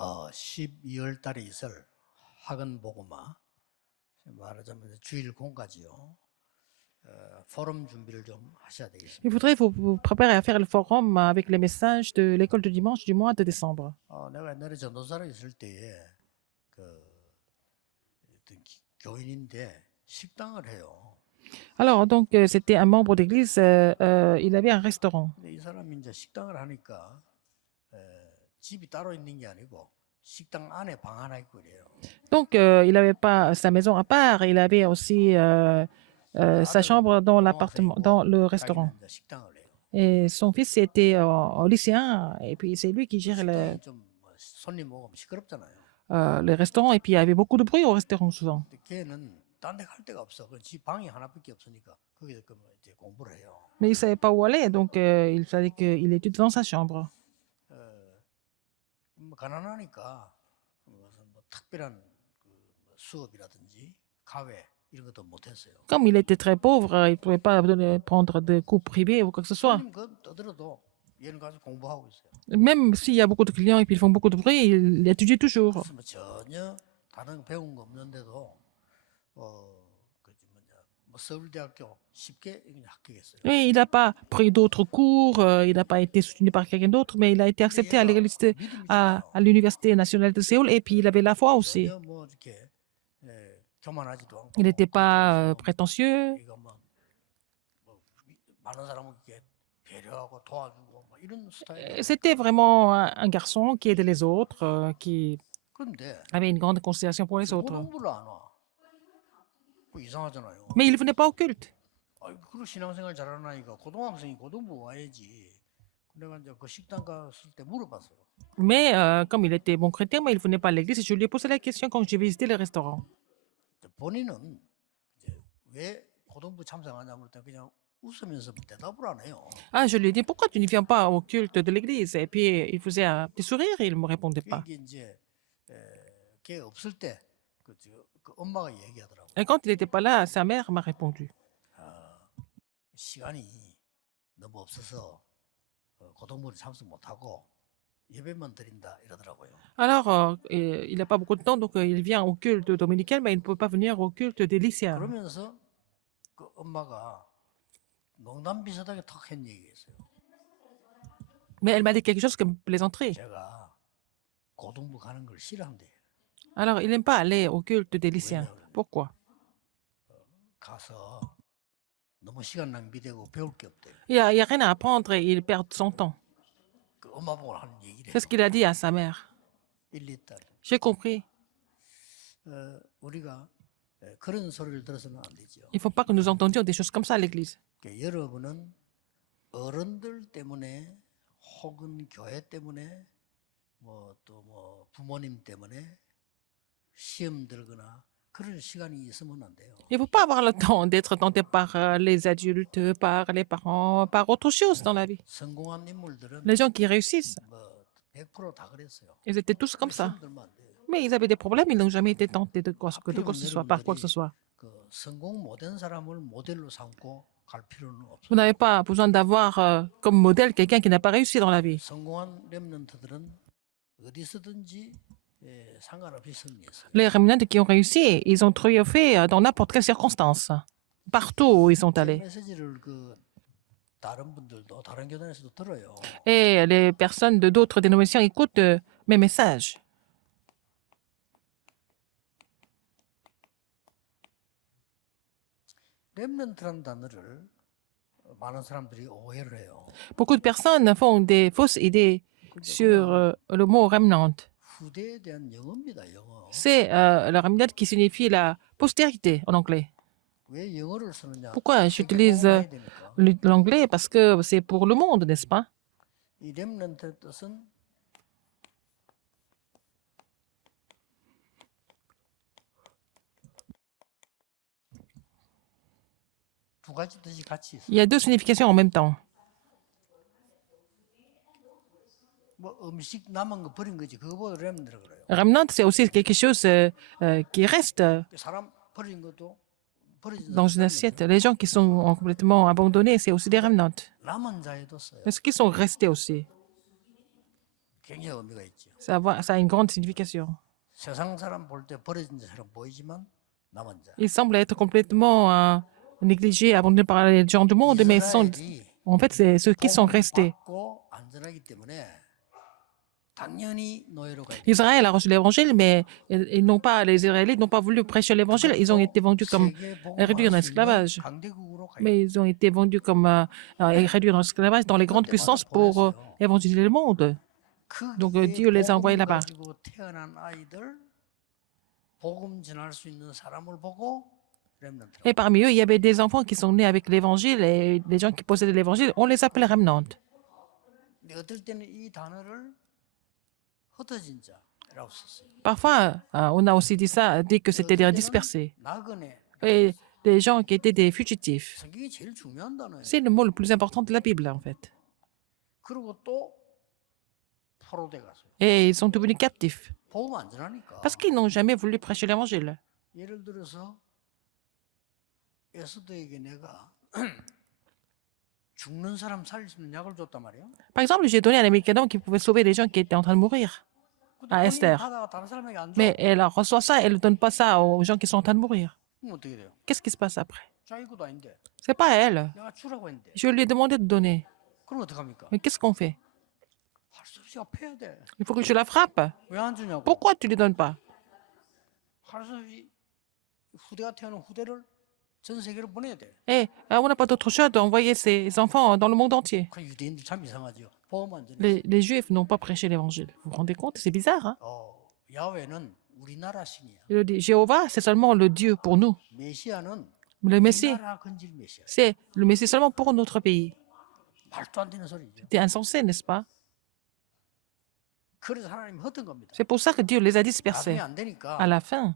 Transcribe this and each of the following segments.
12월 달에 있을 학원 복음화 말하자면 주일 공까지요. 포럼 준비를 좀 하셔야 Il 되겠습니다. faudrait vous préparer à faire le forum avec les messages de l'école de dimanche du mois de décembre. 내가 옛날에 전도사로 있을 때에 그 어떤 교인인데 식당을 해요. Alors, donc, c'était un membre d'église, il avait un restaurant. 근데 이 사람이 이제 식당을 하니까 집이 따로 있는 게 아니고 식당 안에 방 하나 있고 그래요. Donc, il n'avait pas sa maison à part, il avait aussi sa chambre dans l'appartement, dans le restaurant. 자기는 이제 식당을 해요. Et son fils était au lycéen, et puis c'est lui qui gère 식당이 좀 손님 오면 시끄럽잖아요. le restaurant, et puis il y avait beaucoup de bruit au restaurant souvent. 근데 걔는 딴 데 갈 데가 없어. 그 집 방이 하나밖에 없으니까 거기서 그러면 이제 공부를 해요. Mais il ne savait pas où aller, donc il fallait qu'il étudie dans sa chambre. 뭐 가난하니까 무슨 뭐 특별한 뭐 수업이라든지 가외 이런 것도 못했어요. Comme il était très pauvre, il ne pouvait pas prendre de cours privés ou quoi que ce soit. 손님 그 떠들어도 얘는 가서 공부하고 있어요. Même s'il y a beaucoup de clients et puis ils font beaucoup de bruit, il étudie toujours. 그래서 뭐 전혀 다른 배운 거 없는데도 뭐 서울대학교 쉽게 그냥 합격했어요. Oui, il n'a pas pris d'autres cours, il n'a pas été soutenu par quelqu'un d'autre, mais il a été accepté à l'Université nationale de Séoul et puis il avait la foi aussi. 전혀 뭐 이렇게 교만하지도 않고 Il n'était pas 그렇게 해서 prétentieux. 이거 뭐 많은 사람을 이렇게 배려하고 도와주고 뭐 이런 스타일. C'était vraiment un garçon qui aidait les autres, qui 그런데 avait une grande considération pour les autres. 고등부를 안 와. 그 이상하잖아요. Mais il ne venait pas au culte. 그 신앙생활 잘하는 아이가 고등학생이 고등부 와야지. 내가 이제 그 식당 갔을 때 물어봤어요. Mais comme il était bon chrétien, mais il ne venait pas à l'église et je lui ai posé la question quand j'ai visité le restaurant. 본인은 이제 왜 고등부 참석하냐고 그랬더니 그냥 웃으면서 대답을 안 해요. Ah, je lui ai dit, pourquoi tu ne viens pas au culte de l'église? Et puis il faisait un petit sourire et il ne me répondait pas. 이게 이제 걔 없을 때 그 엄마가 얘기하더라고. Et quand il n'était pas là, sa mère m'a répondu. 시간이 너무 없어서 고등부를 참석 못하고 예배만 드린다 이러더라고요. Alors, il n'a pas beaucoup de temps, donc il vient au culte dominical, mais il ne peut pas venir au culte des lycéens. 그러면서 그 엄마가 농담 비슷하게 턱 한 얘기했어요. Mais elle m'a dit quelque chose comme plaisanterie. 제가 고등부 가는 걸 싫어한대. Alors, il n'aime pas aller au culte des lycéens. Pourquoi? 가서 너무 시간 낭비되고 배울 게 없대. Il n'y a rien à apprendre et il perd son temps. 그 엄마 보고 하는 얘기래. C'est ce qu'il a dit à sa mère. J'ai compris. 우리가 그런 소리를 들어서는 안 되죠. Il ne faut pas que nous entendions des choses comme ça à l'église. 여러분은 어른들 때문에 혹은 교회 때문에 뭐 또 뭐 부모님 때문에 시험 들거나 그런 시간이 있으면 안 돼요. Il ne faut pas avoir le temps d'être tenté par les adultes, par les parents, par autre chose dans la vie. 성공한 인물들은 Les gens qui réussissent, 뭐 100% 다 그랬어요. ils étaient tous comme ça. 시험 들면 안 돼요. Mais ils avaient des problèmes, ils n'ont jamais été tentés de quoi que ce soit, par quoi que ce soit. 그 성공 못한 사람을 모델로 삼고 갈 필요는 없어요. Vous n'avez pas besoin d'avoir comme modèle quelqu'un qui n'a pas réussi dans la vie. 성공한 렘넌트들은 어디서든지 상관없이 승리했어요. Les remnants qui ont réussi, ils ont triomphé dans n'importe quelle circonstance, partout où ils sont allés. 메시지를 그 다른 분들도 다른 교단에서도 들어요. Et les personnes de d'autres dénominations écoutent mes messages. 렘넌트라는 단어를 많은 사람들이 오해를 해요. Beaucoup de personnes font des fausses idées sur le mot remnant. 후대에 대한 영어입니다. 영어. C'est le remnant qui signifie la postérité en anglais. 왜 영어를 쓰느냐? Pourquoi j'utilise l'anglais? Parce que c'est pour le monde, n'est-ce pas? 이 렘넌트의 뜻은 두 가지 뜻이 같이 있어요. Il y a deux significations en même temps. 뭐 음식 남은 거 버린 거지. 그거 렘넌트라고 그래요. Remnant, c'est aussi quelque chose qui reste 사람 버린 것도 버리지 dans une assiette. Les gens qui sont complètement abandonnés, c'est aussi des remnants. 남은 자에도 써요. Mais ceux qui sont restés aussi. 굉장히 의미가 있죠. Ça a une grande signification. 세상 사람 볼 때 버려진 자처럼 보이지만 남은 자. Ils semblent être complètement négligés, abandonnés par les gens du monde, mais 이스라엘이 en fait, c'est ceux qui sont 복음 restés. 받고 안전하기 때문에 당연히 노예로 가야 돼. Israël a reçu l'évangile, mais ils n'ont pas, les Israélites n'ont pas voulu prêcher l'évangile. Ils ont été vendus comme 세계 réduits en 복음할 수 있는 esclavage. 강대국으로 가야 돼. Mais ils ont été vendus comme réduits en esclavage dans les grandes puissances pour évangéliser le monde. Donc 그 Dieu les a envoyés 복음을 là-bas. 가지고 태어난 아이들 복음 전할 수 있는 사람을 보고 렘넌트. Et parmi eux, il y avait des enfants qui sont nés avec l'évangile et les gens qui possédaient l'évangile, on les appelait remnant. 근데 어떨 때는 이 단어를 흩어진 자라고 썼어요. Parfois, on a aussi dit que c'était des dispersés 나그네. et des gens qui étaient des fugitifs. 성경이 제일 중요한 단어예요. C'est le mot le plus important de la Bible, en fait. 그리고 또 포로돼 갔어요. Et ils sont devenus captifs 복음 안 전하니까. parce qu'ils n'ont jamais voulu prêcher l'évangile. 예를 들어서 에스더에게 내가 죽는 사람 살릴 수 있는 약을 줬단 말이에요. Par exemple, j'ai donné un médicament qui pouvait sauver les gens qui étaient en train de mourir. 근데 아, 본인이 에스더. 받아가 다른 사람에게 안 줘. Mais elle reçoit ça, elle ne donne pas ça aux gens qui sont en train de mourir. 그럼 어떻게 돼요? Qu'est-ce qui se passe après? 자기 것도 아닌데 C'est pas elle. 내가 주라고 했는데. Je lui ai demandé de donner. 그럼 어떡합니까? Mais qu'est-ce qu'on fait? 할 수 없이 앞해야 돼. Il faut que je la frappe. 왜 안 주냐고. Pourquoi tu ne lui donnes pas? 할 수 없이 후대가 태어난 후대를 전 세계로 보내야 돼. Eh, on n'a pas d'autre choix d'envoyer ces enfants dans le monde entier. 그 유대인들 참 이상하죠. 복음 안 전해. Les Juifs n'ont pas prêché l'évangile. Vous vous rendez compte? C'est bizarre, hein? 야훼는 우리나라 신이야. Il dit, Jéhovah, c'est seulement le Dieu pour nous. 메시아는 Le Messie, 우리나라 건질 메시아. c'est le Messie seulement pour notre pays. 말도 안 되는 소리죠. C'est insensé, n'est-ce pas? 그래서 하나님이 흩은 겁니다. C'est pour ça que Dieu les a 나중에 dispersés. 안 되니까 À la fin,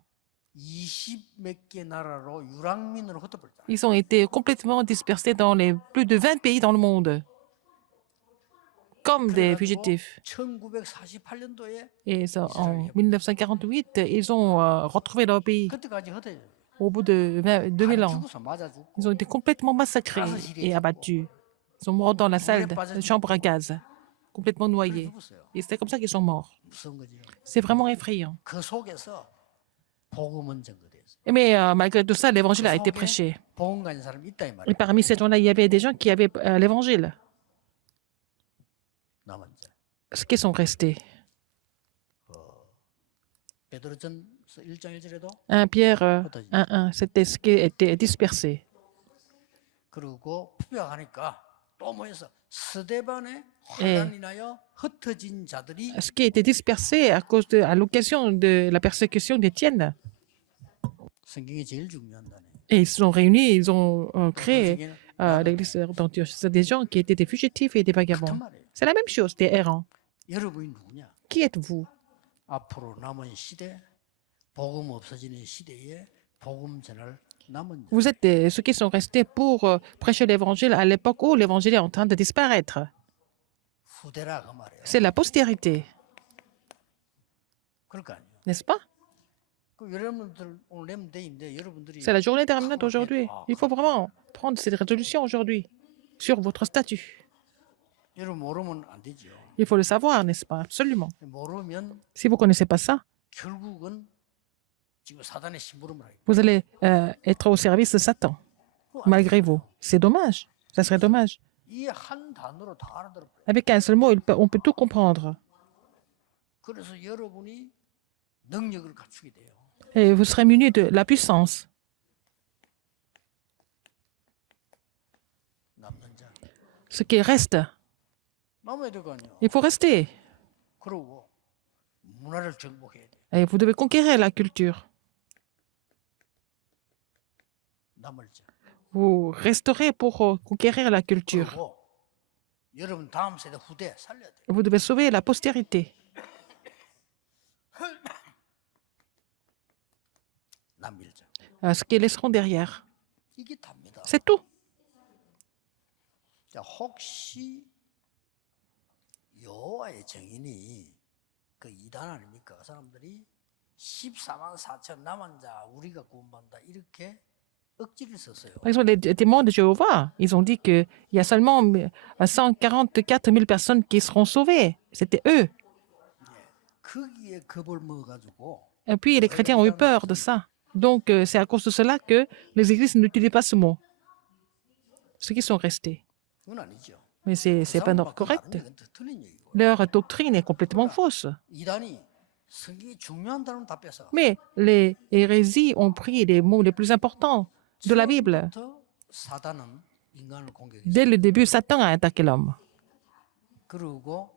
20몇 개 나라로 유랑민으로 흩어버렸다. ils ont été complètement dispersés dans les plus de 20 pays dans le monde, comme des fugitifs. 1948년도에 Et ça, en 1948, ils ont retrouvé leur pays. 그때까지 흩어져. Au bout de 2000 ans, 죽어서 맞아 죽고. ils ont été complètement massacrés et abattus. Ils sont morts dans la salle de chambre à gaz, complètement noyés. 죽었어요. Et c'est comme ça qu'ils sont morts. 무서운 거죠. C'est vraiment effrayant. 그 속에서 복음은 전거됐어요. Mais malgré tout ça, l'évangile a été prêché. 복음 가진 사람이 있다 이 Et 말이에요. parmi ces gens-là, il y avait des gens qui avaient l'évangile. 남은 자. Ce qui sont restés. 베드로전 1장 1절에도 1 Pierre 1.1, c'était ce qui était dispersé. 그리고 표약하니까 또 모여서 스데반의 환난 인하여 흩어진 자들이 Ce qui a été dispersé à l'occasion de la persécution d'Étienne. 성경이 제일 중요한 단어예요. Et ils se sont réunis, ils ont créé 성경에는 l'église d'Antioche. C'est des gens qui étaient des fugitifs et des 같은 vagabonds. 말이에요. C'est la même chose, des errants. 여러분이 누구냐? Qui êtes-vous? 앞으로 남은 시대, 복음 없어지는 시대에 복음 전할 남은 자. Vous êtes ceux qui sont restés pour prêcher l'évangile à l'époque où l'évangile est en train de disparaître. 후대라 그 말이에요. C'est la postérité, 그럴 거 아니에요. n'est-ce pas? 그 여러분들 오늘 렘데이인데 여러분들이 C'est la journée terminante aujourd'hui. Il faut vraiment prendre cette résolution aujourd'hui sur votre statut. 여러분 모르면 안 되죠. Il faut le savoir, n'est-ce pas? Absolument. 모르면 Si vous ne connaissez pas ça, 결국은 지금 사단의 심부름을 하겠다. vous allez être au service de Satan, malgré vous. C'est dommage. Ça serait dommage. 이한 단어로 다 알아들어. Avec un seul mot, on peut tout comprendre. 그래서 여러분이 능력을 갖추게 돼요. Et vous serez munis de la puissance. 남는 자. Ce qui reste, 남아야 될 거 아니에요. il faut rester. 그러고 문화를 정복해야 돼. Et vous devez conquérir la culture. 남을 자. Vous resterez pour conquérir la culture. 그리고 여러분 다음 세대 후대 살려야 돼. Vous devez sauver la postérité. 남일 자. Ce qu'ils laisseront derrière. 이게 답니다. C'est tout. 자, 혹시 여호와의 정인이 그 이단 아닙니까? 그 사람들이 14만 4천 남은 자 우리가 구원받는다 이렇게 억지를 썼어요. Par exemple, les témoins de Jéhovah, ils ont dit qu'il y a seulement 144 000 personnes qui seront sauvées. C'était eux. 거기에 겁을 먹어가지고 Et puis, les chrétiens ont eu peur de ça. Donc, c'est à cause de cela que les églises n'utilisent pas ce mot. Ceux qui sont restés. 그건 아니죠. Mais c'est pas 사람들만 그거 correct. 다른 얘기는 틀린 얘기고. Leur doctrine est complètement fausse. 이단이 성경이 중요한 단어는 다 뺏어. Mais les hérésies ont pris les mots les plus importants de la Bible. 처음부터 사단은 인간을 공격했어. Dès le début, Satan a attaqué l'homme. 그리고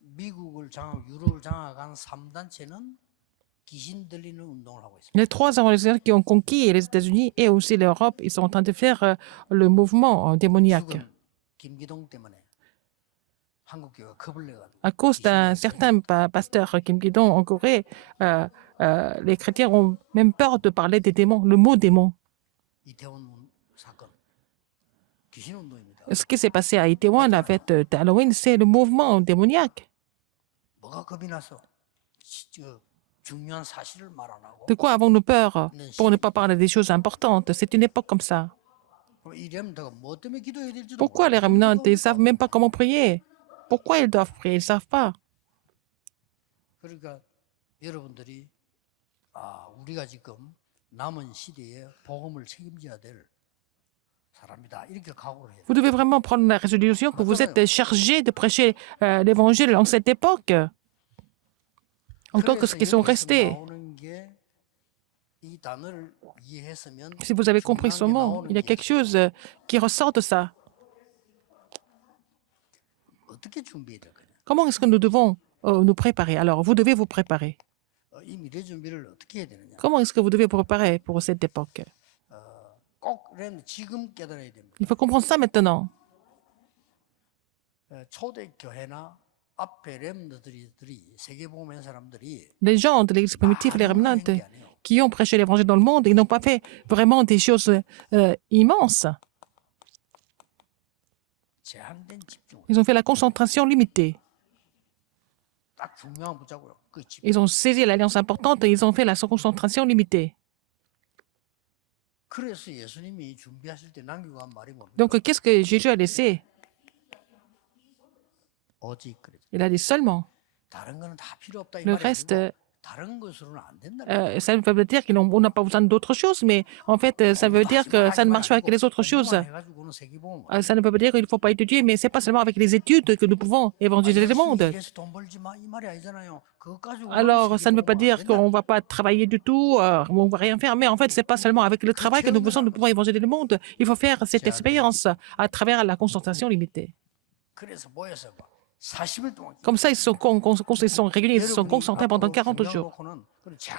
미국을 유럽을 장악한 3단체는 귀신 들리는 운동을 하고 있습니다. Les trois organisations qui ont conquis les États-Unis et aussi l'Europe, ils sont en train de faire le mouvement démoniaque. 죽은 김기동 때문에 한국교회가 겁을 내가지고 À cause d'un certain pasteur Kim Ki-dong en Corée, les chrétiens ont même peur de parler des démons, le mot démon. 이태원 사건 귀신 운동입니다. Ce qui s'est passé à Itaewon, la fête d'Halloween, c'est le mouvement démoniaque. 뭐가 겁이 나서 중요한 사실을 말 안 하고 De quoi avons-nous peur pour ne pas parler des choses importantes? C'est une époque comme ça. 이 렘너가 뭐 때문에 기도해야 될지도 Pourquoi les remnants, ils ne savent même pas comment prier? Pourquoi ils doivent prier? Ils ne savent pas. 그러니까 여러분들이 우리가 지금 남은 시대에 복음을 책임져야 될 사람이다. 이렇게 각오를 해요. Vous devez vraiment prendre la résolution que vous êtes chargé de prêcher l'évangile en cette époque, en tant que ceux qui sont restés. 이 단어를 이해했으면 Si vous avez compris ce mot, il y a quelque chose qui ressort de ça. 어떻게 준비해야 될까요? Comment est-ce que nous devons nous préparer? Alors, vous devez vous préparer. 이 미래 준비를 어떻게 해야 되느냐? Comment est-ce que vous devez vous préparer pour cette époque? 꼭 지금 깨달아야 됩니다. Il faut comprendre ça maintenant. 초대 교회나 앞에 렘너들이 세계복음의 사람들이 Les gens de l'Église primitive, les remnants 게 아니에요. qui ont prêché l'évangile dans le monde, ils n'ont pas fait vraiment des choses immenses. 제한된 집중. Ils ont fait la concentration limitée. 딱 중요한 거 붙잡고요. 그 집중. Ils ont saisi l'alliance importante et ils ont fait la concentration limitée. 그래서 예수님이 준비하실 때 남기고 한 말이 뭡니까? Donc, qu'est-ce que Jésus a laissé? 오직 그래. Il a dit seulement. 다른 거는 다 필요 없다 이 Le 말이 reste, 아니고 다른 것으로는 안 된다. ça ne veut pas dire qu'on n'a pas besoin d'autres choses, mais en fait, ça veut dire que ça ne marche pas avec les autres choses. 해가지고는 세계복음. Ça ne veut pas dire qu'il ne faut pas étudier, mais ce n'est pas seulement avec les études que nous pouvons évangéliser le monde. 예수 돈 벌지 마 이 말이 아니잖아요. 그것 가지고 Alors, ça ne veut pas dire qu'on ne va pas travailler du tout, on ne va rien faire, mais en fait, ce n'est pas seulement avec le travail que nous pouvons évangéliser le monde. Il faut faire cette expérience à travers la concentration limitée. 그래서 모여서 40일 동안 Comme ça, ils sont réunis, ils se sont concentrés pendant 40 jours.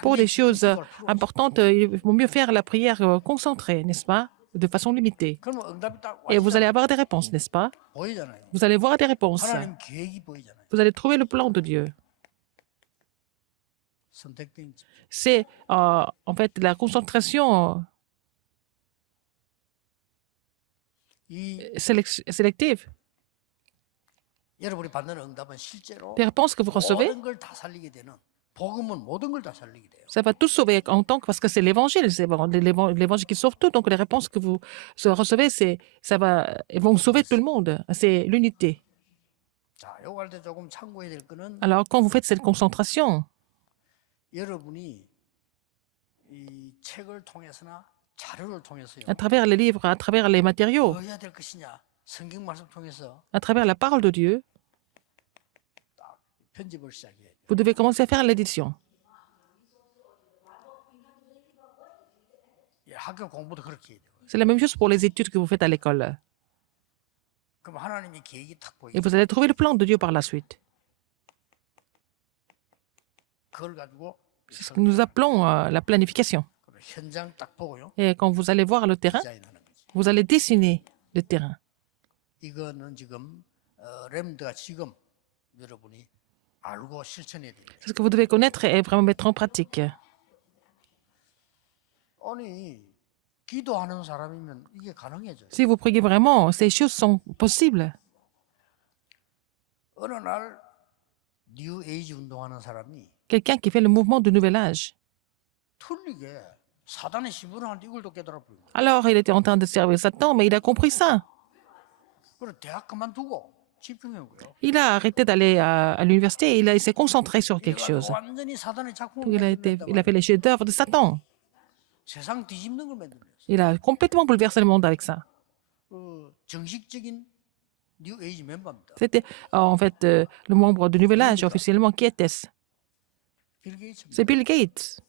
Pour des choses importantes, il vaut mieux faire la prière concentrée, n'est-ce pas? De façon limitée. 그러면 응답이 딱 Et vous allez avoir des réponses, n'est-ce pas? 보이잖아요. Vous allez voir des réponses. 하나님 계획이 보이잖아요. Vous allez trouver le plan de Dieu. 선택된 집중. C'est en fait la concentration 이 sélective. 여러분이 받는 응답은 실제로 Les réponses que vous recevez, 모든 걸 다 살리게 되는 복음은 모든 걸 다 살리게 돼요. ça va tout sauver en tant que parce que c'est l'évangile, c'est l'évangile qui sauve tout. Donc les réponses que vous recevez, elles vont sauver tout le monde. C'est l'unité. 자, 요거 할 때 조금 참고해야 될 거는 Alors quand vous faites cette concentration, 여러분이 이 책을 통해서나 자료를 통해서요. à travers les livres, à travers les matériaux, 뭐 해야 될 것이냐? 성경 말씀 통해서 à travers la parole de Dieu, 편집을 시작해야 돼요. vous devez commencer à faire l'édition. 예, 학교 공부도 그렇게 해야 돼요. C'est la même chose pour les études que vous faites à l'école. 그럼 하나님의 계획이 탁 Et 보이죠. vous allez trouver le plan de Dieu par la suite. 그걸 가지고 C'est ce que nous appelons la planification. 현장 딱 보고요. Et quand vous allez voir le terrain, 디자인하는 거지. vous allez dessiner le terrain. 이거는 지금 렘드가 지금 여러분이 알고 실천해야 돼요. C'est ce que vous devez connaître et vraiment mettre en pratique. 아니 기도하는 사람이면 이게 가능해져요. Si vous priez vraiment, ces choses sont possibles. 어느 날 뉴 에이지 운동하는 사람이 Quelqu'un qui fait le mouvement du nouvel âge. 틀리게 사단의 심부를 하는데 이걸도 깨달아 버린 거예요. Alors, il était en train de servir Satan, mais il a compris ça. 그래 대학 그만두고 집중하고요. Il a arrêté d'aller à l'université et il s'est concentré sur quelque 그래가지고 chose. 완전히 사단의 작품을 Il a fait les chefs-d'œuvre de Satan. 세상 뒤집는 걸 만들었어요. Il a complètement bouleversé le monde avec ça. 정식적인 뉴 에이지 멤버입니다. C'était en fait le membre du Nouvel Âge officiellement. Qui était-ce? 빌 게이츠입니다. C'est Bill Gates.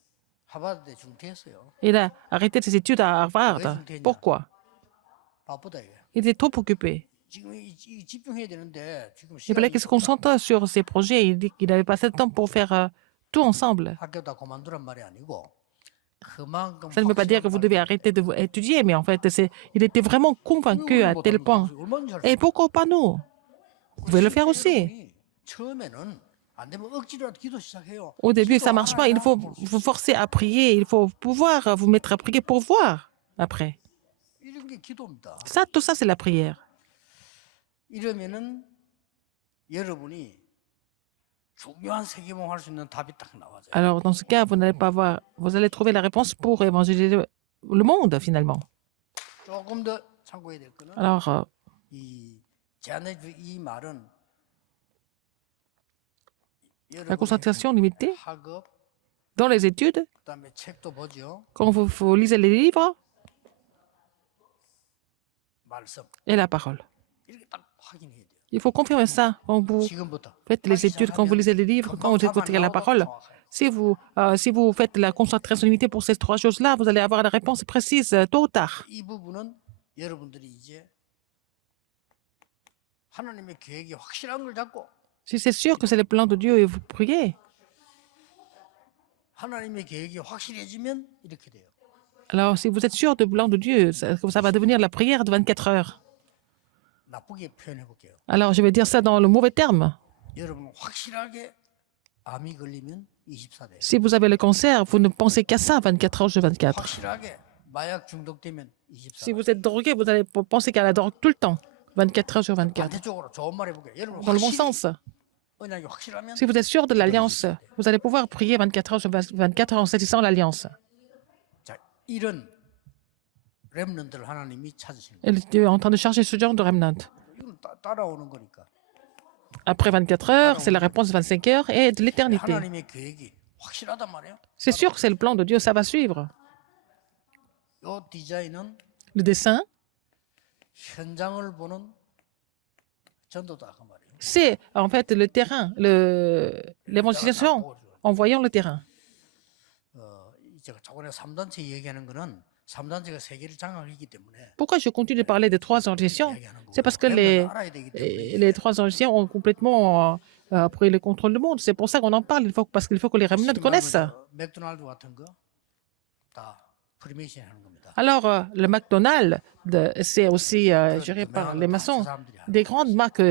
하버드대 중퇴했어요. Il a arrêté ses études à Harvard. Pourquoi? 바쁘다 이게. Il était trop occupé. 지금 집중해야 되는데 지금 Il fallait qu'il se concentre sur ses projets. Il dit qu'il n'avait pas assez de temps pour faire tout ensemble. 학교 다 그만두란 말이 아니고 그만큼 Ça ne veut pas dire que vous devez arrêter d'étudier, mais en fait, il était vraiment convaincu à tel point. Et pourquoi pas nous? Vous pouvez le faire aussi. 처음에는 안 되면 억지로라도 기도 시작해요. Au début, ça ne marche pas. Il faut vous forcer à prier. Il faut pouvoir vous mettre à prier pour voir après. 이런 게 기도입니다. Ça, tout ça, c'est la prière. 이러면은 여러분이 중요한 세계봉 할 수 있는 답이 딱 나와요. Alors, dans ce cas, vous n'allez pas voir, vous allez trouver la réponse pour évangéliser le monde, finalement. 조금 더 참고해야 될 거는 Alors, 이 제안해준 이 말은 la concentration limitée 학업 dans les études, 그다음에 책도 보죠. quand vous lisez les livres 말씀 et la parole. 이렇게 딱 확인해야 돼요. Il faut confirmer ça quand vous 지금부터 faites les études, quand vous lisez les livres, quand vous écoutez la parole. Si vous faites la concentration limitée pour ces trois choses-là, vous allez avoir la réponse précise tôt ou tard. 이 부분은 여러분들이 이제 하나님의 계획이 확실한 걸 잡고 Si c'est sûr que c'est le plan de Dieu et vous priez, 하나님의 계획이 확실해지면 이렇게 돼요. alors si vous êtes sûr du plan de Dieu, ça va devenir la prière de 24 heures. 나쁘게 표현해 볼게요. Alors je vais dire ça dans le mauvais terme. 여러분 확실하게 암이 걸리면 24대. Si vous avez le cancer, vous ne pensez qu'à ça 24 heures sur 24. 확실하게 마약 중독되면 Si 24대. vous êtes drogué, vous allez penser qu'à la drogue tout le temps, 24 heures sur 24. 반대쪽으로 좋은 말 해볼게요. 여러분 Dans le bon 확실히 sens. 언약이 확실하면 Si vous êtes sûr de l'alliance, vous allez pouvoir prier 24 heures sur 24 heures en saisissant l'alliance. 자, 이런 렘넌트를 하나님이 찾으시는 거예요. Et Dieu est en train de chercher ce genre de remnant. 이건 따라오는 거니까. Après 24 heures, c'est la réponse de 25 heures et de l'éternité. 하나님의 계획이 확실하단 말이에요. C'est sûr que c'est le plan de Dieu, ça va suivre. 이 디자인은 Le dessin, 현장을 보는 전도다 그 말이에요. c'est en fait le terrain, l'évangélisation en voyant le terrain. 제가 저번에 3단체 얘기하는 거는 3단체가 세계를 장악했기 때문에 Pourquoi je continue de parler des trois organisations? 얘기하는 거고. C'est parce que 알아야 되기 때문에 les trois organisations ont complètement pris le contrôle du monde. C'est pour ça qu'on en parle, parce qu'il faut que les remnants connaissent ça. 맥도날드 같은 거다 프리메이션 하는 겁니다. Alors, le McDonald's, c'est aussi géré par les maçons. Des grandes marques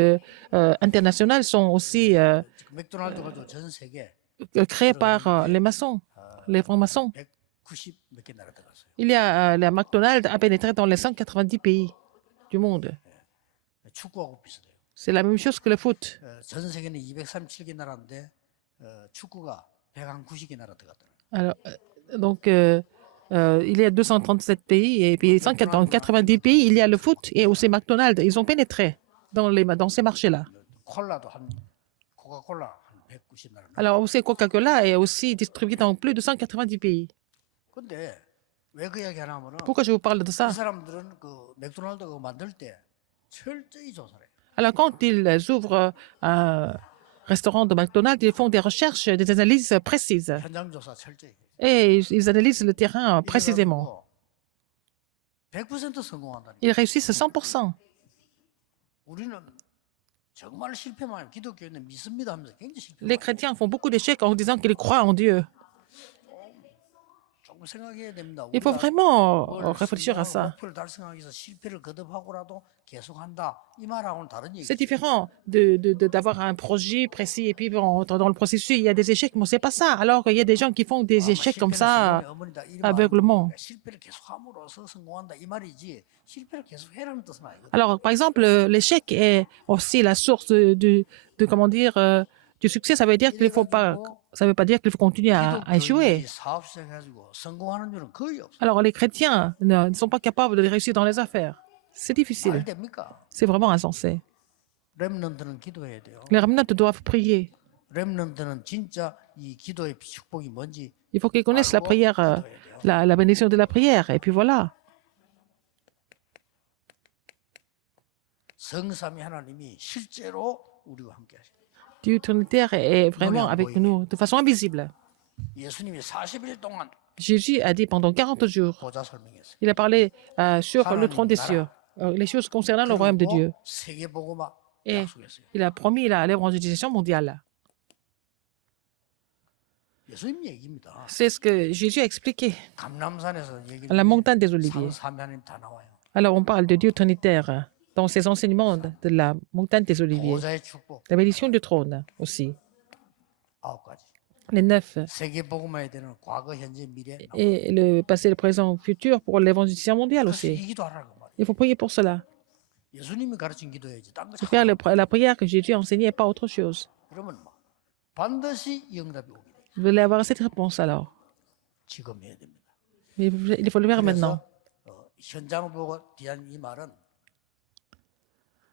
internationales sont aussi 맥도날드 가지고 전 세계 créées par les maçons, les francs-maçons. 190 몇 개 나라 들어갔어요. Il y a la McDonald's a pénétré dans les 190 pays du monde. 축구하고 비슷해요. C'est la même chose que le foot. 전 세계는 237개 나라인데 축구가 190개 나라 들어갔더라고요. Alors, donc, il y a 237 pays et puis dans 90 pays, il y a le foot et aussi McDonald's. Ils ont pénétré dans ces marchés-là. 콜라도 한 코카콜라 한 190 나라. Alors, aussi Coca-Cola est aussi distribué dans plus de 190 pays. 근데 왜 그 이야기 하냐면은 Pourquoi je vous parle de ça? 그 사람들은 그 맥도날드 그거 만들 때 철저히 조사를 해요. Alors, quand ils ouvrent un restaurant de McDonald's, ils font des recherches, des analyses précises. 현장 조사 철저히. Et ils analysent le terrain précisément. 100% 성공한다니. Ils réussissent 100%. 우리는 정말 실패만 하면 기독교는 믿습니다 하면서 굉장히 실패. Les chrétiens font beaucoup d'échecs en disant qu'ils croient en Dieu. 조금 생각해야 됩니다. Il faut vraiment réfléchir à ça. 목표를 달성하기 위해서 실패를 거듭하고라도 계속한다. 이 말하고는 다른 얘기. C'est différent d'avoir un projet précis et puis bon, dans le processus, il y a des échecs, mais c'est pas ça. Alors, il y a des gens qui font des échecs comme ça, aveuglement. 실패를 계속함으로써 성공한다 이 말이지. 실패를 계속해라는 뜻은 아니거든요. Alors, par exemple, l'échec est aussi la source comment dire, du succès. Ça veut dire qu'il faut pas, ça veut pas dire qu'il faut continuer à échouer. 사업 시작해가지고 성공하는 줄은 거의 없어요. Alors, les chrétiens ne sont pas capables de réussir dans les affaires. C'est difficile. 말 됩니까? C'est vraiment insensé. 렘넌트는 기도해야 돼요. Les remnants doivent prier. 렘넌트는 진짜 이 기도의 축복이 뭔지 Il faut qu'ils connaissent la 알고 prière, 기도해야 돼요. la bénédiction de la prière. Et puis voilà. 성삼위 하나님이 실제로 우리와 함께 하십니다. Dieu Trinitaire est vraiment avec nous de façon invisible. 예수님이 40일 동안 Jésus a dit pendant 40 jours, 보좌 설명했어요. il a parlé sur le trône des cieux, les choses concernant le royaume de Dieu. 세계복음화 Et 약속했어요. il a promis l'évangélisation mondiale. 예수님 얘기입니다. C'est ce que Jésus a expliqué 감람산에서 얘기를 à la montagne des Oliviers. 삼위 하나님 다 나와요. Alors on parle de Dieu Trinitaire dans ses enseignements de la montagne des Oliviers. 보좌의 축복 La bénédiction du trône aussi. 9가지. Les 9. 세계복음화에 되는 과거, 현재, 미래. 나와요. Et le passé, le présent, le futur pour l'évangélisation mondiale 그래서 aussi. 이 기도하라고 말이에요. Il faut prier pour cela. 예수님이 가르친 기도해야지. 딴거 Il faut faire la prière que Jésus a enseignée et pas autre chose. 그러면 뭐 반드시 이 응답이 오게 돼요. Vous allez avoir cette réponse alors. 지금 해야 됩니다. Mais il faut le faire maintenant. 그래서 현장을 보고 대한 이 말은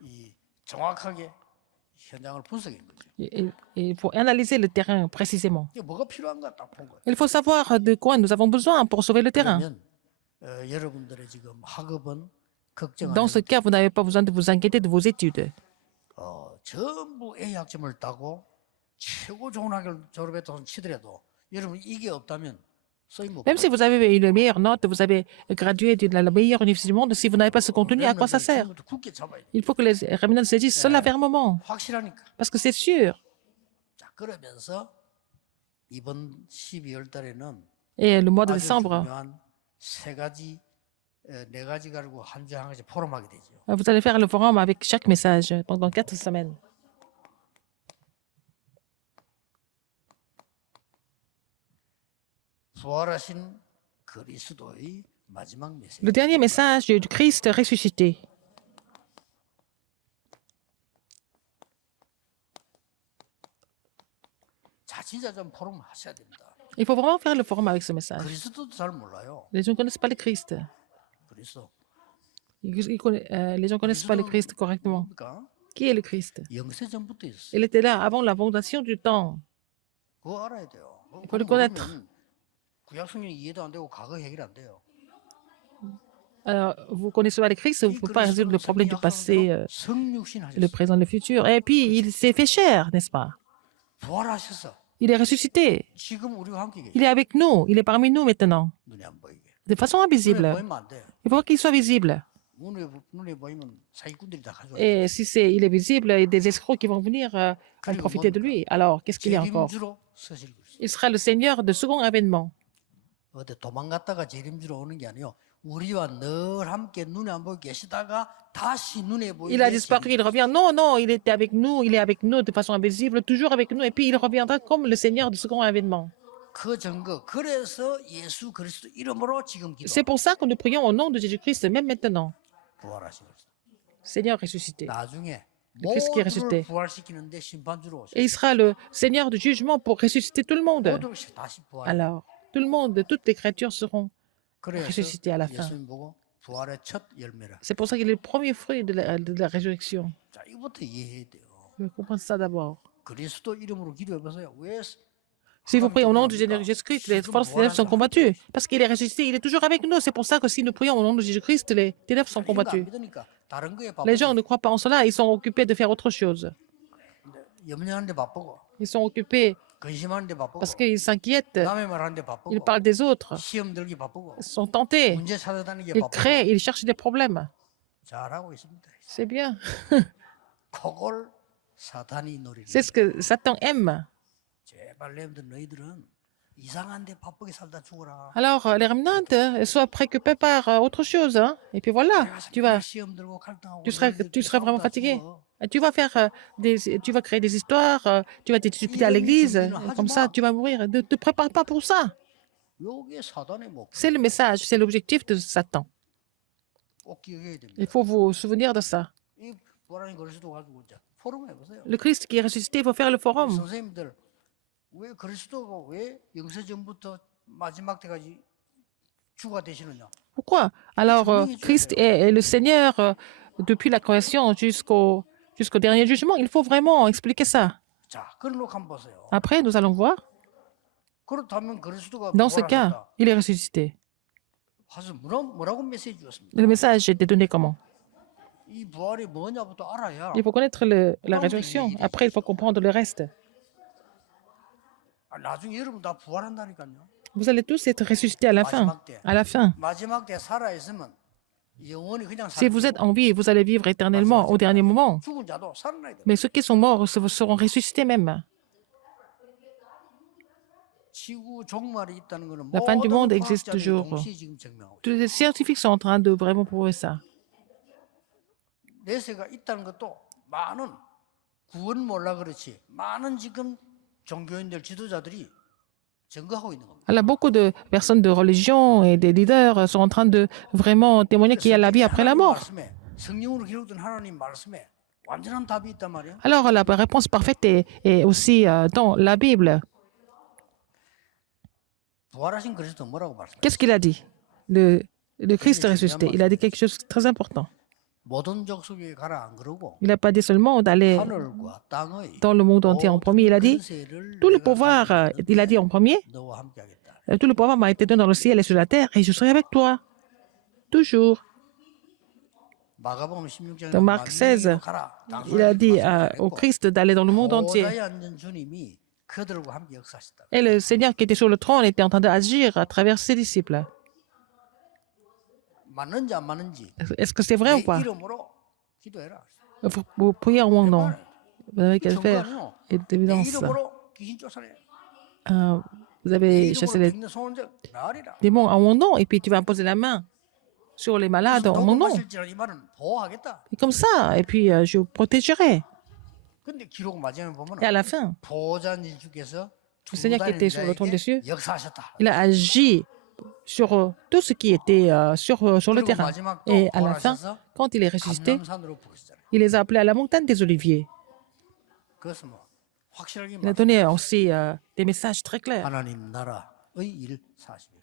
이 정확하게 현장을 분석한 거죠. Il faut analyser le terrain précisément. 이게 뭐가 필요한가 딱 본 거예요. Il faut savoir de quoi nous avons besoin pour sauver le terrain. 그러면 여러분들의 지금 학업은 걱정 안 Dans ce 해도 cas, vous n'avez pas besoin de vous inquiéter de vos études. 전부 A 학점을 따고 최고 좋은 학교를 졸업했다고 치더라도 여러분 이게 없다면 쓰임 못 Même si vous avez une meilleure note, vous avez gradué de la meilleure université du monde, si vous n'avez pas ce contenu, à quoi ça sert? 지금부터 굳게 잡아야 돼. Il faut que les remnants se disent cela fermement, 확실하니까. parce que c'est sûr. 자, 그러면서 이번 12월 달에는 Et le mois de 아주 décembre, 중요한 네 가지 가지고 한 주 한 가지 포럼하게 되죠. vous allez faire le forum avec chaque message pendant 4 semaines. 부활하신 그리스도의 마지막 메시지. Le dernier message du Christ ressuscité. 자, 진짜 좀 포럼 하셔야 됩니다. Il faut vraiment faire le forum avec ce message. 그리스도도 잘 몰라요. Les gens ne connaissent pas le Christ. 그리스도. Les gens ne connaissent pas le Christ correctement. 뭡니까? Qui est le Christ? 영세 전부터 있었어요. Il était là avant la fondation du temps. 그거 알아야 돼요. Il faut le connaître. 구약 성경 이해도 안 되고 과거 해결 안 돼요. Alors, vous connaissez pas le Christ, vous ne pouvez pas résoudre le problème du passé, 성육신 le 하셨어요. présent, le futur. Et puis, il s'est fait chair, n'est-ce pas? 부활하셨어. Il est ressuscité. 지금 우리와 함께 계셔. Il est avec nous. Il est parmi nous maintenant. 눈에 안 보이게. De façon 눈에 invisible. 보이면 안 돼. Il faut qu'il soit visible. 눈에 보이면 사기꾼들이 다 가져와. Et si il est visible, il y a des escrocs qui vont venir en profiter de lui. Alors, qu'est-ce qu'il y a encore? 재림주로 서실 것이다. Il sera le Seigneur de second avènement. 어디 도망갔다가 재림주로 오는 게 아니요. 우리와 늘 함께 눈에 안 보이게 계시다가 다시 눈에 보이게. Il a disparu, il revient. Non, non, il était avec nous, il est avec nous de façon invisible, toujours avec nous. Et puis, il reviendra comme le Seigneur de second avènement. 그 증거. 그래서 예수 그리스도 이름으로 지금 기도. C'est pour ça que nous prions au nom de Jésus-Christ, même maintenant. 부활하신 그리스도. Seigneur ressuscité. 나중에 Le Christ qui est 모두를 ressuscité. 부활시키는데 심판주로 오셔. Et il sera le Seigneur de jugement pour ressusciter tout le monde. 모두를 다시 부활. Alors, tout le monde, toutes les créatures seront 그래서 ressuscité à la fin. 예수님 보고 부활의 첫 열매라. C'est pour ça qu'il est le premier fruit de la résurrection. 자, 이것부터 이해해야 돼요. Vous comprenez ça d'abord. 그리스도 이름으로 기도해 보세요. 왜 Si vous priez au nom de Jésus-Christ, les forces des ténèbres sont combattues. Parce qu'il est ressuscité, il est toujours avec nous. C'est pour ça que si nous prions au nom de Jésus-Christ, les ténèbres sont 이런 거안 combattues. 믿으니까 다른 거에 Les gens 바쁘고 ne croient pas en cela, ils sont occupés de faire autre chose. 염려하는데 바쁘고 Ils sont occupés 근심하는데 바쁘고 parce qu'ils s'inquiètent, 남의 말하는데 바쁘고 ils parlent des autres, 시험 들기 바쁘고 ils sont tentés, 문제 찾아다니기 ils 바쁘고 créent, ils cherchent des problèmes. 잘하고 있습니다. C'est bien. 그걸 사탄이 노리는. C'est ce que Satan aime. 제발 너희들은 이상한데 바쁘게 살다 죽어라. Alors, les remnants, soient préoccupés par autre chose. Hein. Et puis voilà, 시험 들고 갈등하고 tu seras vraiment fatigué. Tu vas faire tu vas créer des histoires, tu vas te disputer à l'église, comme ça tu vas mourir. Ne te prépare pas pour ça. 요게 사단의 목표. C'est le message, c'est l'objectif de Satan. 꼭 기억해야 됩니다. Il faut vous souvenir de ça. 이 보라는 그리스도 가지고 이제 포럼 해보세요. Le Christ qui est ressuscité, il faut faire le forum. 선생님들 왜 그리스도가 왜 영세 전부터 마지막 때까지 주가 되시느냐? Pourquoi? Alors, Christ est le Seigneur depuis la création jusqu'au jusqu'au dernier jugement. Il faut vraiment expliquer ça. 자, 그런 거 한번 보세요. Après, nous allons voir. 그렇다면 그리스도가 Dans ce cas, 부활하셨다. il est ressuscité. 하서 뭐라고 메시지 주었습니까? Le message était donné comment? 이 부활이 뭐냐부터 알아야 Il faut connaître la résurrection. Après, il faut comprendre le reste. 나중에 여러분 다 부활한다니까요. Vous allez tous être ressuscités à la fin. À la fin. 마지막 때 살아 있으면 영원히 그냥 Si vous êtes en vie, vous allez vivre éternellement au dernier moment. 죽은 자도 살아나야 돼. Mais ceux qui sont morts seront ressuscités même. 지구 종말이 있다는 거는 La fin du monde 모든 existe 과학자들이 toujours. 동시에 지금 증명하고 있어요. Tous les scientifiques sont en train de vraiment prouver ça. 내세가 있다는 것도 많은 구원 몰라 그렇지 많은 지금 종교인들 지도자들이 증거하고 있는 겁니다. Alors, beaucoup de personnes de religion et des leaders sont en train de vraiment témoigner qu'il y a la vie après la mort. 말씀에, 성령으로 기록된 하나님 말씀에 완전한 답이 있단 말이에요. Alors, la réponse parfaite est aussi dans la Bible. 부활하신 그리스도 뭐라고 말씀해요? Qu'est-ce qu'il a dit? Le Christ est ressuscité. Il a dit quelque chose de très important. 모든 족속에 가라 안 그러고 Il n'a pas dit seulement d'aller 하늘과 땅의 dans le monde entier en premier. Il a dit, 권세를 tout le 내가 pouvoir, 가지고 il a dit en premier, 너와 함께하겠다. tout le pouvoir m'a été donné dans le ciel et sur la terre, et je serai avec toi. Toujours. 마가복음 16장에 Dans Marc 16, il a dit au Christ d'aller dans le monde entier. 보좌에 앉은 주님이 그들과 함께 역사하셨다. Et le Seigneur qui était sur le trône était en train d'agir à travers ses disciples. 맞는지 안 맞는지 Est-ce que c'est vrai ou 내 pas? 이름으로 기도해라. Vous priez en mon nom. Vous n'avez qu'à le faire. 정말요. Et 내 d'évidence, 이름으로 귀신 쫓아내. vous 내 avez chassé 이름으로 les 빙는 소원적 나으리라. démons en mon nom, et puis tu vas imposer la main sur les malades en mon nom. 마실지라 이 말은 보호하겠다. Et comme ça, et puis je vous protégerai. 근데 기록 마지막에 보면 Et à la fin, 보호자님 주께서 le Seigneur qui était sur le trône des cieux, 역사하셨다. il a agi sur tout ce qui était sur le 그리고 terrain. 마지막 또 Et à la fin, 부활하셔서 quand il est ressuscité, 감람산으로 부르시잖아요. il les a appelés à la montagne des Oliviers. 그것은 뭐 확실하게 Il a donné aussi des messages très clairs. 하나님 나라의 일 40일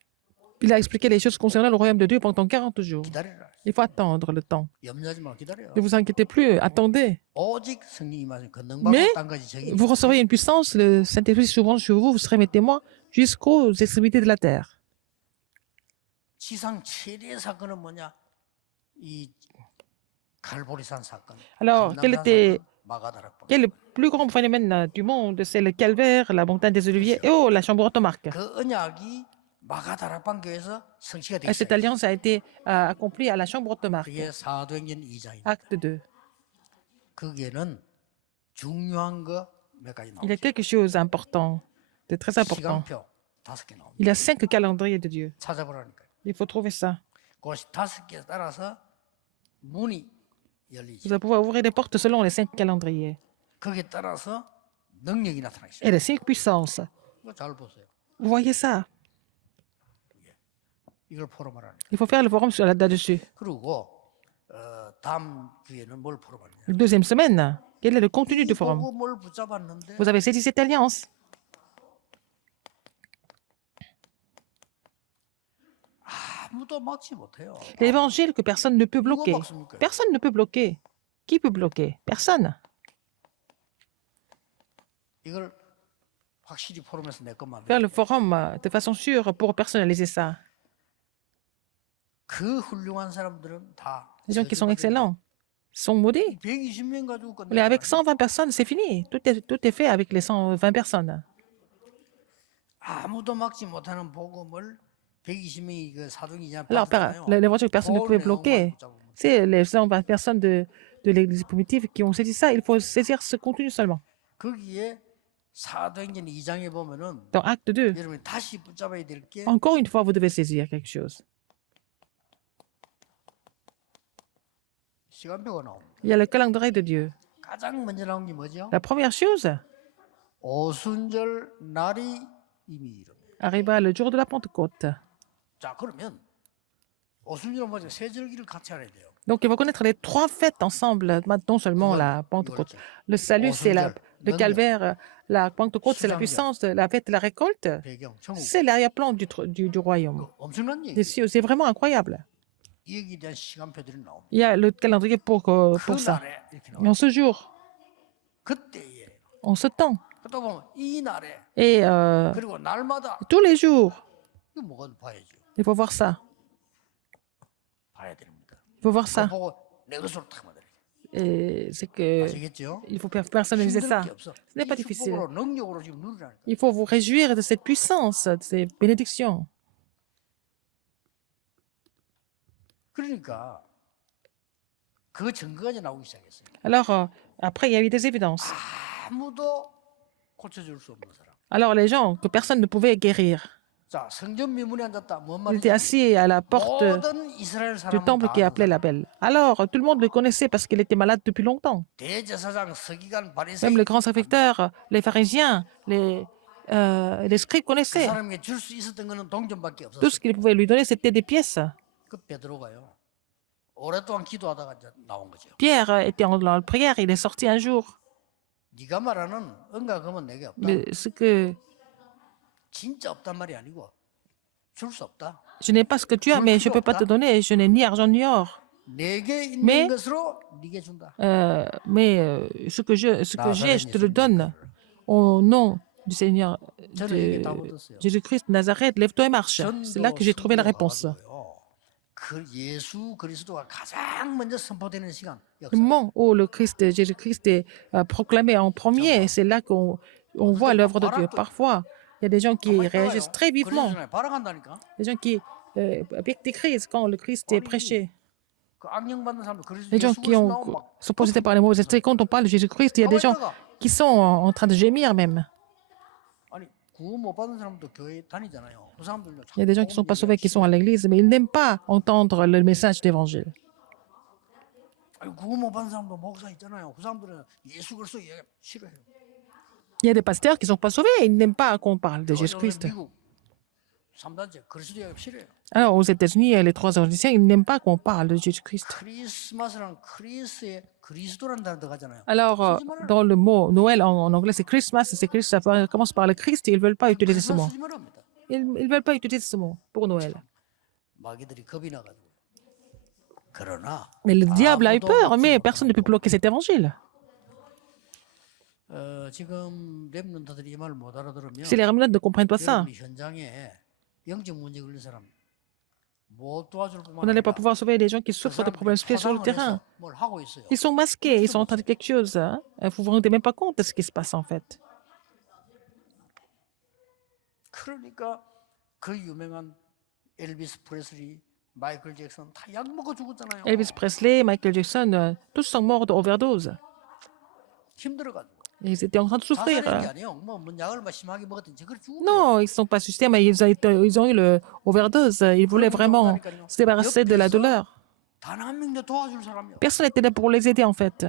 Il a expliqué les choses concernant le royaume de Dieu pendant 40 jours. 기다리라. Il faut attendre le temps. 염려하지 말고 기다려. Ne vous inquiétez plus, attendez. 오직 성령이 임하신 그 Mais 능박한 땅까지 저기 vous recevrez une puissance, le Saint-Esprit s'ouvrant sur vous, vous serez mes témoins jusqu'aux extrémités de la terre. 지상 최대 사건은 뭐냐? 이 갈보리산 사건. Alors, quel 감람산 était 사건, 마가다락방. quel est le plus grand phénomène du monde? C'est le calvaire, la montagne des Oliviers et oh, la chambre automarque. 그 언약이 마가다락방 교회에서 성취가 Et cette 됐어요. alliance a été accomplie à la chambre automarque. 그게 사도행전 2장입니다. Acte 2. 거기에는 중요한 거 몇 가지 Il y a 나오죠. quelque chose d'important, de très important. 시간표 5개 나옵니다. Il y a 5 calendriers de Dieu. 찾아보라니까요. Il faut trouver ça. 그 5개 따라서 문이 열리죠. Vous allez pouvoir ouvrir les portes selon les 5 calendriers. 거기에 따라서 능력이 나타나죠. Et les 5 puissances. 이거 잘 보세요. Vous voyez ça? 이걸 포럼하라니까. Il faut faire le forum là-dessus. 그리고 다음 주에는 뭘 포럼하느냐. La deuxième semaine, quel est le contenu du 이 forum? 복음을 붙잡았는데 Vous avez saisi cette alliance. 아무도 막지 못해요. L'évangile que personne ne peut 누가 bloquer. 막습니까? Personne ne peut bloquer. Qui peut bloquer? Personne. 이걸 확실히 포럼에서 내 것만. Faire le forum de façon sûre pour personnaliser ça. 그 훌륭한 사람들은 다 Les gens qui sont excellents sont maudits. 120명 가지고 Mais avec 끝내. 120 personnes, c'est fini. Tout est fait avec les 120 personnes. 아무도 막지 못하는 복음을 120명이 그 사도행전 Alors, 봤잖아요. l'évangile que personne ne pouvait bloquer, c'est les 120 personnes de l'Église primitive qui ont saisi ça. Il faut saisir ce contenu seulement. 거기에 사도행전 2장에 보면은 Dans Acte 2, 여러분이 다시 붙잡아야 될 게 encore une fois, vous devez saisir quelque chose. 시간표가 나옵니다. Il y a le calendrier de Dieu. 가장 먼저 나온 게 뭐죠? La première chose 오순절 날이 이미 이릅니다. arriva le jour de la Pentecôte. 자, 그러면 오순절은 뭐죠? 세 절기를 같이 알아야 돼요. Donc, il faut connaître les 3 fêtes ensemble, non seulement la Pentecôte. Le salut, c'est le calvaire. La Pentecôte, c'est la puissance, la fête de la récolte. 배경, 천국. C'est l'arrière-plan du royaume. 엄청난 얘기. C'est vraiment incroyable. 여기에 대한 시간표들이 나옵니다. Il y a le calendrier pour ça. 날에 이렇게 Et 나와요. en ce jour, 그때에 en ce temps, 그러다 보면 이 날에 et 그리고 날마다 tous les jours, 이거 뭐가 봐야죠. il faut voir ça. 봐야 됩니다. Il faut voir 그거 ça. 보고 내 것으로 탁 만들어요. Et c'est que 아시겠죠? il faut personnaliser 힘들 ça. 게 없어. Ce n'est pas 이 difficile. 축복으로 능력으로 지금 누리라니까. Il faut vous réjouir de cette puissance, de ces bénédictions. 그러니까 그 증거가 이제 나오기 시작했어요. Alors, après, il y a eu des évidences. 아무도 고쳐줄 수 없는 사람. Alors, les gens que personne ne pouvait guérir. 자, 성전 미문에 앉았다. 뭔 Il 말이지? était assis à la porte 모든 이스라엘 du 사람은 temple 다 qui 아는 appelait la 사람. Belle. Alors, tout le monde le connaissait parce qu'il était malade depuis longtemps. 대제사장, 서기관, 바리새인 Même les grands sacrificteurs, les pharisiens, les scribes 그 connaissaient. 사람에게 줄 수 있었던 거는 동전밖에 Tout 없었어요. ce qu'ils pouvaient lui donner, c'était des pièces. 그 베드로가요. 오랫동안 기도하다가 이제 나온 거죠. Pierre était en prière, il est sorti un jour. 네가 말하는 은과 금은 내게 없다. Mais ce que 진짜 없단 말이 아니고 줄 수 없다. je n'ai pas ce que tu as, mais je ne peux pas te donner. Je n'ai ni argent ni or. 내게 있는 Mais- 것으로 네게 준다. Mais ce que j'ai, je te le donne. Au nom du Seigneur 저는 de 이게 답 얻었어요. Jésus-Christ de Nazareth, lève-toi et marche. C'est là que j'ai trouvé la réponse. 그 예수 그리스도가 가장 먼저 선포되는 시간 Le 역사. moment où le Christ, Jésus-Christ est proclamé en premier, c'est là qu'on voit l'œuvre de Dieu. Parfois, il y a des gens qui réagissent très vivement, 그러잖아요. 발악한다니까. des gens qui avec des crises quand le Christ est prêché. 그 악령 받는 사람들 그리스도 Les gens 예수 qui 그리스도 나오면 막 sont possédés par les mauvais esprits, quand on parle de Jésus-Christ, il y a des gens 가만히 있다가 qui sont en train de gémir même. 아니 구원 못 받은 사람도 교회 다니잖아요. 그 사람들도 Il y a des gens qui ne sont pas sauvés, qui sont à l'église, mais ils n'aiment pas entendre le message d'évangile. 아니 구원 못 받은 사람도 목사 있잖아요. 그 사람들은 예수 그리스도 얘기 싫어해요. Il y a des pasteurs qui ne sont pas sauvés, ils n'aiment pas qu'on parle de Jésus-Christ. 미국 3단체 그리스도 얘기 싫어해요. Alors, aux États-Unis, les trois originaires, ils n'aiment pas qu'on parle de Jésus-Christ. 크리스마스랑 그리스도라는 단어 들어가잖아요. Alors, dans le mot Noël en anglais, c'est Christmas, c'est Christ, ça commence par le Christ, et ils ne veulent pas utiliser ce mot. 쓰지 말합니다. Ils ne veulent pas utiliser ce mot pour Noël. 마귀들이 겁이 나가지고. 그러나 Mais le diable a eu 아무도 peur, 막지 mais 못하고. personne ne peut bloquer cet évangile. 지금 렘넌트들이 이 말을 못 알아들으면 Si les remnants ne comprennent pas ça, 여러분이 현장에 영적 문제 걸린 사람 못 도와줄 vous 뿐만 n'allez pas 아니라 pouvoir sauver les gens qui 그 souffrent de problèmes 사람들이 spirituels sur le 포상을 terrain. 해서 뭘 하고 있어요. Ils sont masqués, ils sont en train de quelque chose. Hein. Vous vous rendez même pas compte de ce qui se passe en fait. 그러니까 그 유명한 엘비스 프레슬리, 마이클 잭슨 다 약 먹고 죽었잖아요. Elvis Presley, Michael Jackson, tous sont morts d'overdose. 힘들어가지고. Ils étaient en train de souffrir. 자살한 게 아니에요. 뭐 약을 막 심하게 먹었든지 그래 죽은 거예요. Non, ils ne sont pas suicidés, mais ils ont eu l'overdose. Ils voulaient vraiment se débarrasser de la douleur. 단 한 명도 도와줄 사람이 없어요. Personne n'était là pour les aider en fait.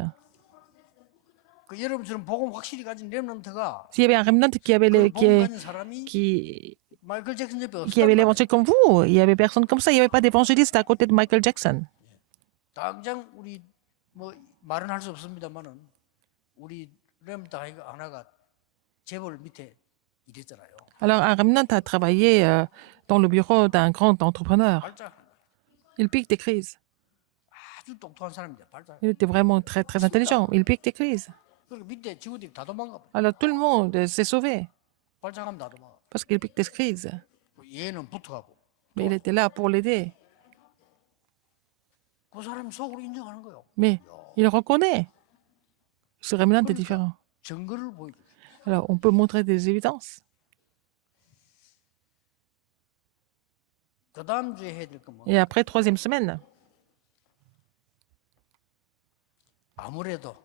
그 여러분처럼 복음 확실히 가진 렘넌트가 S'il y avait un remnant qui avait 그 복음 가진 사람이 qui 마이클 잭슨 옆에 avait 없었단 말이에요. l'évangile comme vous, il y avait personne comme ça. Il n'y avait pas d'évangéliste à côté de Michael Jackson. 당장 우리 뭐 말은 할 수 없습니다만은 우리 렘넌트 하나가 재벌 밑에 일했잖아요. Alors, un remnant a travaillé dans le bureau d'un grand entrepreneur. 발작 Il pique des crises. 아주 똑똑한 사람인데 발작. Il était vraiment très, très intelligent. Il pique des crises. 그리고 밑에 직원들이 다 도망가. Alors, tout le monde s'est sauvé 발작하면 다 도망가. parce qu'il pique des crises. 얘는 붙어가고 Mais il était là pour l'aider. 그 사람 속으로 인정하는 거예요. Mais il reconnaît. Ce remnant est différent. 증거를 보여줘. Alors, on peut montrer des évidences. 그 다음 주에 해야 될 건 뭐? Et après, troisième semaine, 아무래도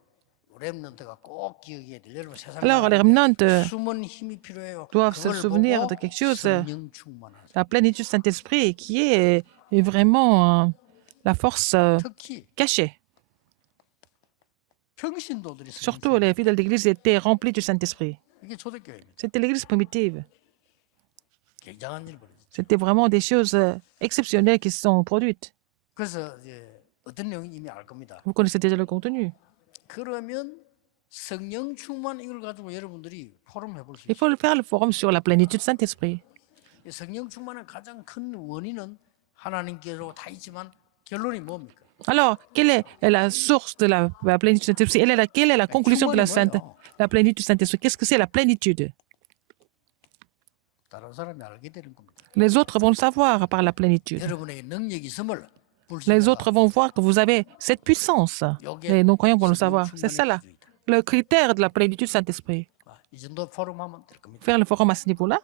렘넌트가 꼭 기억해야 될 여러분 세상에 alors les remnants 숨은 힘이 필요해요. doivent se 그걸 souvenir 보고 de quelque chose, 성령 충만하세요. la plénitude du Saint-Esprit, qui est vraiment la force 특히 cachée. 평신도들이 성령 Surtout, les fidèles d'église étaient remplis du Saint-Esprit. 이게 초대교회입니다. C'était l'église primitive. 굉장한 일이 벌어졌죠. C'était vraiment des choses exceptionnelles qui se sont produites. 그래서 이제 어떤 내용이 이미 알 겁니다. Vous connaissez déjà le contenu. 그러면 성령 충만 이걸 가지고 여러분들이 포럼 해볼 수 Il 있어요. faut faire le forum sur la plénitude du Saint-Esprit. 이 성령 충만의 가장 큰 원인은 하나님께로 다 있지만 결론이 뭡니까? Alors, quelle est la source de la plénitude du Saint-Esprit? Quelle est la conclusion de la plénitude du Saint-Esprit? Qu'est-ce que c'est la plénitude? 다른 사람이 알게 되는 겁니다. Les autres vont le savoir par la plénitude. 여러분에게 능력이 있음을 Les autres vont voir que vous avez cette puissance. Les non-croyants vont le savoir. C'est ça là, le critère de la plénitude du Saint-Esprit. 이 정도 포럼하면 될 겁니다. Faire le forum à ce niveau-là.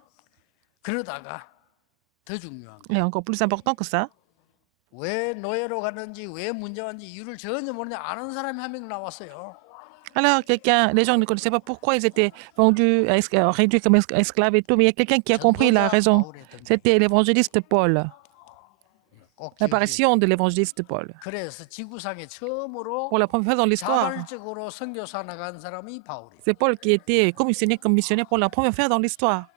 그러다가 더 중요한 거. Et encore plus important que ça, 왜 노예로 갔는지 왜 문제가 왔는지 이유를 전혀 모르는 아는 사람이 한 명 나왔어요. alors les gens ne connaissaient pas pourquoi ils étaient vendus, réduits comme esclaves et tout, mais il y a quelqu'un qui a compris la raison. C'était l'évangéliste Paul, 꼭 기억해요. l'apparition de l'évangéliste Paul. 그래서 지구상에 처음으로 Pour la première fois dans l'histoire, 자발적으로 선교사 나간 사람이 바울이에요. c'est Paul qui était commissionné comme missionnaire pour la première fois dans l'histoire.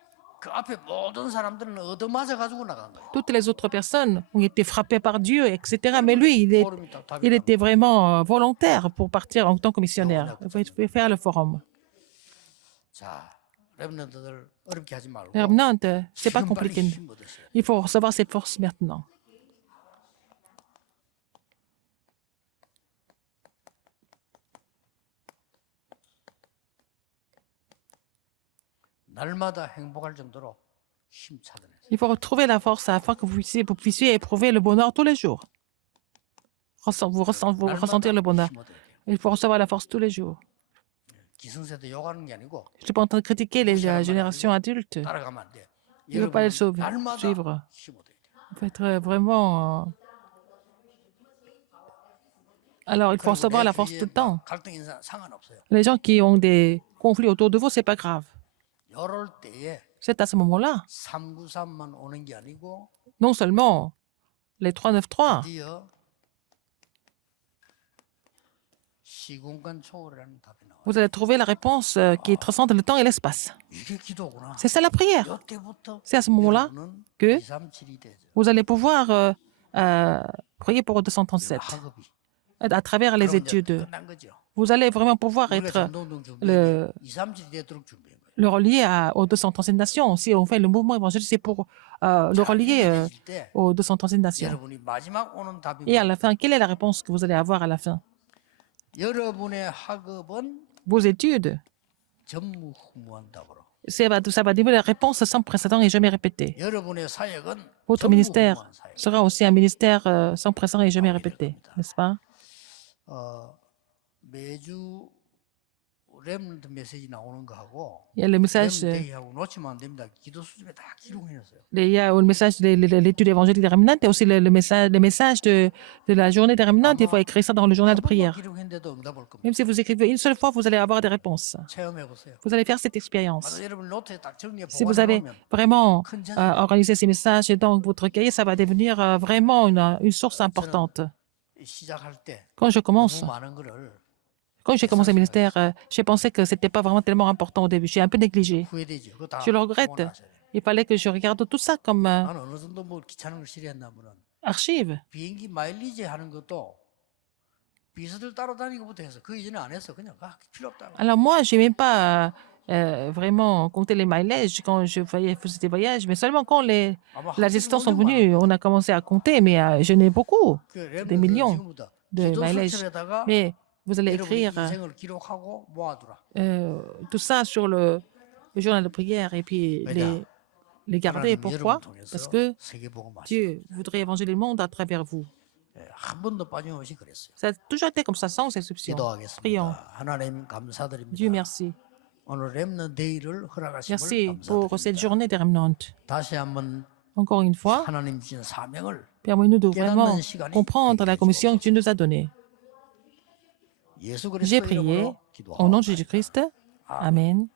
그 앞에 모든 사람들은 얻어맞아 가지고 나간 거예요. Toutes les autres personnes ont été frappées par Dieu, etc. Mais lui, 포럼이 답답해. il était vraiment volontaire pour partir en tant que missionnaire. Il faut faire le forum. 자, 렘넌트들 어렵게 하지 말고 Les remnants, c'est pas 지금 빨리 compliqué. 힘 얻으세요. Il faut recevoir cette force maintenant. 날마다 행복할 정도로 힘차더라고요. Il faut retrouver la force afin que vous puissiez éprouver le bonheur tous les jours. Vous ressentir le bonheur. Il faut recevoir la force tous les jours. 기성세대 욕하는 게 아니고 Je ne suis pas en train de critiquer les générations adultes. 따라가면 안 돼. Il ne faut pas les 날마다 suivre. 힘 얻어야 돼. Il faut être vraiment... Alors, il faut recevoir la force tout le temps. 갈등 인상 상관없어요. Les gens qui ont des conflits autour de vous, c'est pas grave. 이럴 때에 C'est à ce moment-là, 393만 오는 게 아니고 non seulement les 393, 드디어 시공간 초월이라는 답이 나와요. vous allez trouver la réponse qui transcende le temps et l'espace. 이게 기도구나. C'est ça la prière. 이때부터 C'est à ce moment-là 여러분은 que 237이 되죠. vous allez pouvoir prier pour 237 학업이. à travers les 그럼 이제 études. 끝난 거죠. Vous allez vraiment pouvoir 우리가 être 전도운동 준비해 le- 237이 되도록 준비한 거예요. le relier aux 237 nations. Si on fait le mouvement évangélique, c'est pour le relier 이렇게 되실 때 aux 237 nations. 여러분이 마지막 오는 답이 Et à 뭐예요? la fin, quelle est la réponse que vous allez avoir à la fin? 여러분의 학업은 Vos études, 전무후무한 답으로. ça va donner la réponse sans précédent et jamais répétée. 여러분의 사역은 Votre ministère 전무후무한 사역. sera aussi un ministère sans précédent et jamais répété, n'est-ce pas? 매주 렘넌트 메시지 나오는 거하고 Il y a le message, 렘넌트하고 놓치면 안 됩니다. 기도 수집에 다 기록해놨어요. il y a le message de l'étude évangélique des remnants et aussi le message de la journée des remnants. Il faut écrire ça dans le journal de prière. 기록했는데도 응답 올 겁니다. Même si vous écrivez une seule fois, vous allez avoir des réponses. 체험해 보세요. Vous allez faire cette expérience. 맞아, 여러분 노트에 딱 정리해 Si vous avez 보관해놓으면 vraiment 큰 자산. organisé ces messages dans votre cahier, ça va devenir vraiment une source importante. 시작할 때 Quand je commence, 너무 많은 거를 quand j'ai commencé le ministère, j'ai pensé que c'était pas vraiment tellement important au début. J'ai un peu négligé. 후회되죠. 그거 다 Je le regrette. 보관하셔야 돼요. Il fallait que je regarde tout ça comme 나는 어느 정도 뭐 귀찮은 걸 싫어했나면은 archive. 비행기 마일리지 하는 것도 비서들 따라다니는 것부터 해서 그 이전에 안 했어. 그냥 필요 없다. Alors moi, j'ai même pas vraiment compté les mileages quand je faisais des voyages, mais seulement quand les assistants sont venus, on a commencé à compter, mais je n'ai beaucoup des millions de mileages. Mais vous allez écrire 인생을 기록하고 모아두라. tout ça sur le journal de prière et puis les garder. 하나님 Pourquoi? 여러분 통해서 Parce que 세계복음 하시고 Dieu voudrait évangéliser le monde à travers vous. 한 번도 빠짐없이 그랬어요. Ça a toujours été comme ça, sans exception. Prions. 기도하겠습니다. 하나님 Dieu 감사드립니다. merci. 오늘 렘넌트 데이를 허락하심을 Merci pour cette 감사드립니다. journée des remnants. 다시 한번 Encore une fois, 하나님 주신 사명을 permets-nous de vraiment comprendre la commission que tu nous as donnée. 예수 J'ai 그리스도 prié 이름으로 au nom de 기도하옵나이다. Jésus-Christ. Amen.